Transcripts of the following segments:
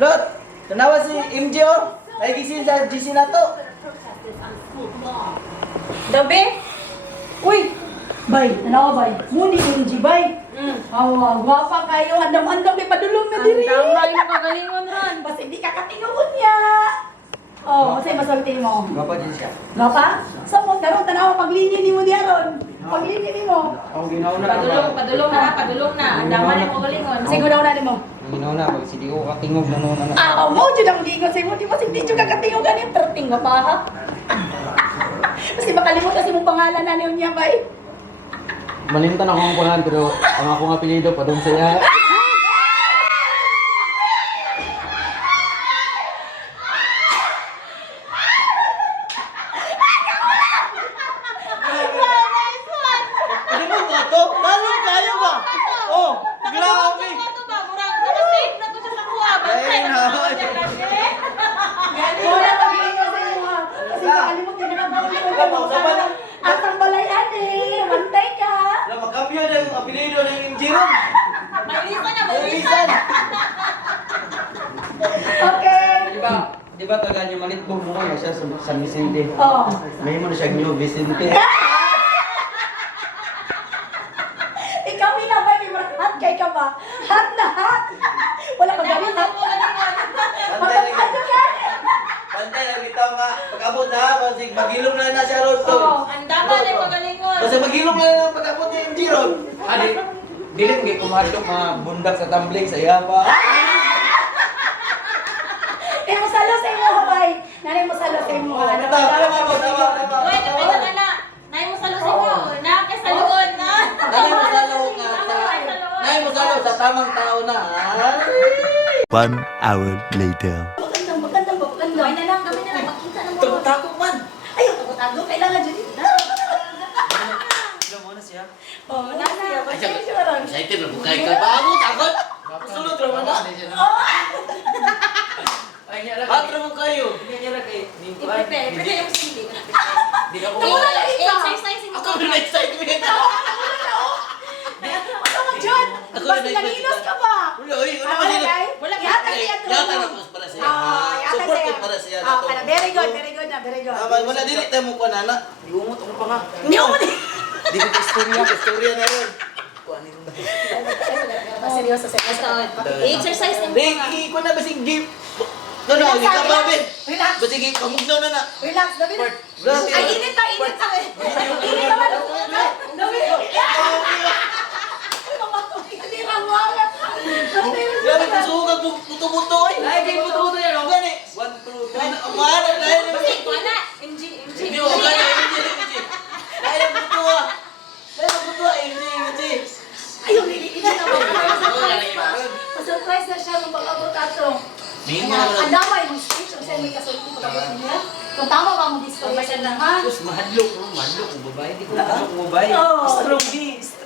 Lot, tanawa si MJ oh. Nagigising sa GC na to. Dabi? Uy! Bay, tanawa bay. Muni yung G bay. Awa, gwapa kayo. Andam-andam kay padulong na diri. Ang dami na kagalingon ron. Basta hindi ka katingon niya. Oh, masay masulti mo. Gapa din siya. Gapa? Sa mo, daron tanawa paglinya ni mo diaron. Paglinya ni mo. Ang ginaw na. Padulong na. Ang dami na kagalingon. Siguro na ni mo. Ang ginaw na. Pag hindi ko katingog na noon na. Ah, mo jud ang gingon sa mo. Di mo hindi jud ka katingon ganin perting mo pa ha. Kasi makalimot kasi mong pangalan na niya bay. Malimtan ako ang kunan pero ang akong apelyido pa doon saya. Wala pa gingon sa iyo ha. Kasi makalimot din na ba. Atang balayan eh. Mantay ka. Makapyo na yung apelyido ng MJ ron. Malisan. Okay. Di ba taga niyo malit po mo kaya siya sa San Vicente? Oh. May mo na siya New Vicente. Ikaw minabay, may hot kay ka ba? Hot na hot! Wala ka galing hot. Ano ka? Bantay lang bitaw nga. Pag-abot na, kasi magilom na siya ron. Oo. Ang dami na kagalingon. Kasi magilom na pag-abot niya MJ ron. Adi, dili mo kayo kumatok mga bundak sa tumbling sa iya pa. Eh, masalo sa imo, habay. Nanay masalo sa imo. Tama. Uy, kapit na na. Nay mo sa lusin mo. Nakakay sa luon na. Nanay mo sa loob nga sa... Nanay mo sa loob sa tamang tao na. 1 hour later. Magandang. Gawin na lang. Makita na mo. Takot man. Ayaw, tago. Kailangan dyan. Ilan mo na siya? Oh, nasiya. Pasensya ron. Excited na bukay ka. Bago, takot. Sulod naman na. Patro mo kayo. Hindi niya kayo. I-prepare. Prepare yung sindi. Hindi ka po. Nawala lang isa. I-exercise mo. Ako na excitement. Ano mo dyan? Ako Basta na naninos ka ba? Wala, oy. Ano Wala sila? kay? Wala yata siya to. Yata na mas para siya. Yata Support siya. ko para siya. Very good na, very good. Wala, dili tayo mo pa nana. Di umot ako pa nga. Hindi mo din. Di ko istorya na yun. Kuhanin mo. Seryoso. I-exercise mo. Hindi ko na basing gift. Ano, hindi ka ba, Ben? Relax. Basing gift, pamugnaw na na. Relax, David. Grabe. Ay, init pa. Init naman. David. Hindi ka mga. Grabe, kasuhugan mo, buto-buto eh. Ay, kayo buto-buto yan. Ang gani. 1, 2, 3. Ang mahal. Dahil na Kasi, wala. MG. Hindi mo, ang gani. MJ. Dahil na buto ah. Dahil na buto ah, MJ. Ayaw, init naman. Surprise na siya nung pag-abot ato. Ang damay mong speech, ang sa'yo may kasulti pag-abot niya. Kung tama ba mong discover na ha? Tapos mahadlok kung babae. Di ko mahadlok kung babae. Oo. Strong B.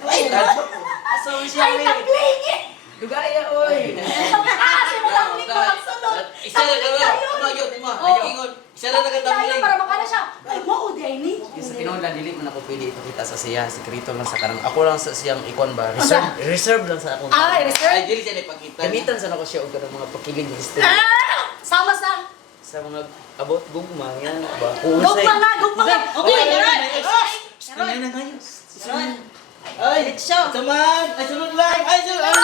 Ay, mahadlok. Asaw siya Ay, nag-playing eh! Dugaya, oy. Kasi mo lang ulit ko magsunod. Isa na ka na. Ayaw, tima. Ayaw, ingon. Isa na Ayaw, nagkatamiling. para makana siya. Ay, mauday ni. Yung sa tinuod lang, dili man ako pwede ipakita sa siya. Sekreto lang sa karang. Ako lang sa siyang ikon ba? Reserve lang sa akong. Ay, research. Ay, dili siya ipakita. Gamitan sa ako siya og kanang mga pakilig ng history. Sama sa. Sa mga abot gugma yan ba? Gugma nga. Okay, meron. Ay na ngayon. Ay, saman. Ay, sunod lang. Ay, sunod.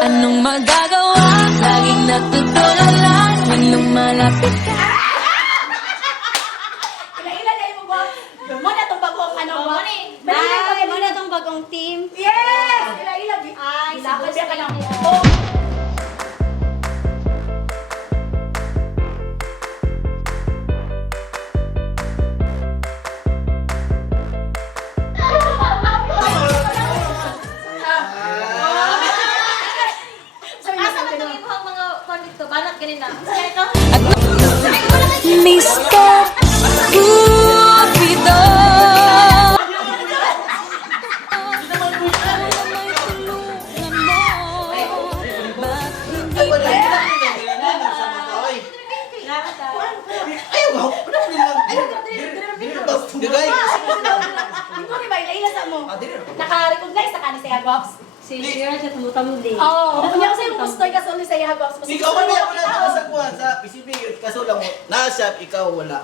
Anong magagawa? Laging natutulala nang lumalapit ka. Ilan na mo ba? Muna itong bagong ano ba? Ay, muna tong bagong team. Yes! Ilan. Ay, Ilakad ka lang. banat ganina. Kaya ito. Mr. Cupido. Ito ni ba, ilaila sa mo. Naka-recognize na ka ni Saya Gops. Si Sierra siya tumutamdi. Oo. Kunya ko sa'yo gusto ka sa Saya Gops. Ikaw man niya wala sa kuha sa PCB kaso lang mo nasa ikaw wala.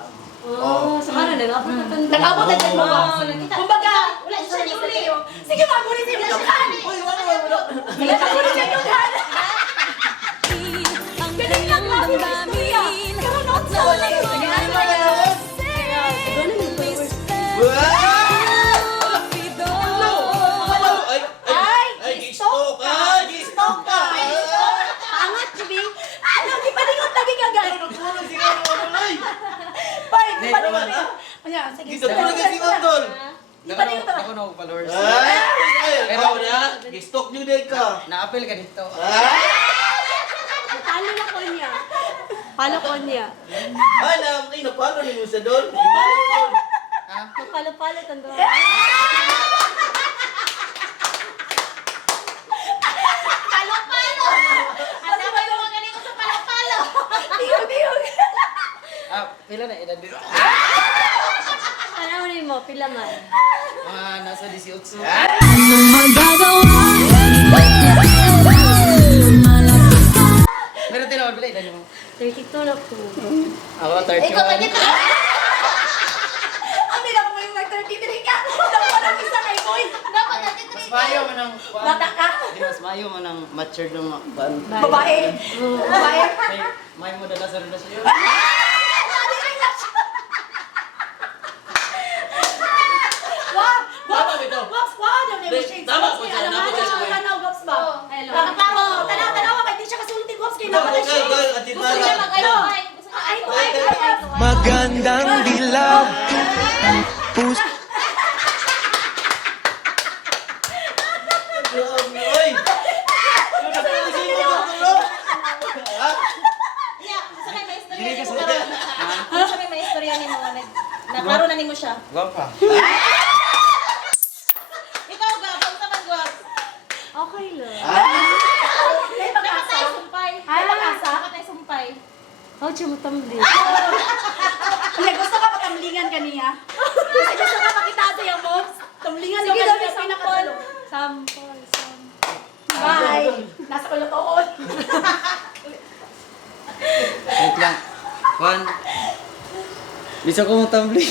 Oh, sa kanan na ako tatanda. Nag-abot na dyan mo ba? Nakita. Kumbaga, Wala siya ni Julie. Sige, magulit sa'yo na siya. Uy, wala. Sige, magulit sa'yo na. Ang kanyang damdamin. Karunot sa ulit. Sige, ano ba yan? Cupido. Ay, Gistok ka! Gistok ka! Angat, Jibing. Ano, di pa lingot lagi ka, guys. Tulog siguro ano ay! Bye, di pa naman, lingot. ah. Ayan, sige. Dito tulog ka si Gondol! Di pa lingot Ako na ako followers. Ay! Ikaw na! Gistok nyo din ka! Na-appeal ka dito. Palo na ko niya. Palo ko niya. Alam, ay napalo ni Musa doon. Magpalo-palo tanda. Palo-palo. Ano ba yung mga ganito sa palo-palo? Tiyog. Pila na edad dito. Ano mo, pila man. Nasa 18. Anong magagawa? Meron tinawag pila edad mo. 32 na po. Ako 31. Ikaw pa dito. Ang bilang mo yung mag-33 ka. Dapat ang isa kay Boy. Dapat ang Mas mayo man ang Bata ka. Hindi, mas mayo man ang matured ng ban. Babae. Babae. May mo dala sa relasyon. Wow! Tama ito. Gops, wow! Daw na yung shades. Tama Gops, po kay siya, alam tama na po siya. siya. Tanaw, Gops ba? Hello. Tanaw, kay di siya kasulti, Gops, kay naman na siya. Atin Gusto niya mag-ano. Ay, ay. Magandang dilaw. Ay! May istorya ni mo. Naklaro na ni mo siya. Gwapa. Ikaw, Gab. Ang saman, Gab. Okay lang. May Dapat pag-asa. tayo sumpay. Ay, pag-asa. Dapat tayo sumpay. Oh, chumutamdi. Kaya gusto ka patamlingan ka niya. Kasi gusto ka makita sa yung moms. Tamlingan Sige, ka dami niya sample. pinakatulo. Sample. Bye. Nasa kulutoon. Wait lang. Juan. Bisa ko mo tumbling.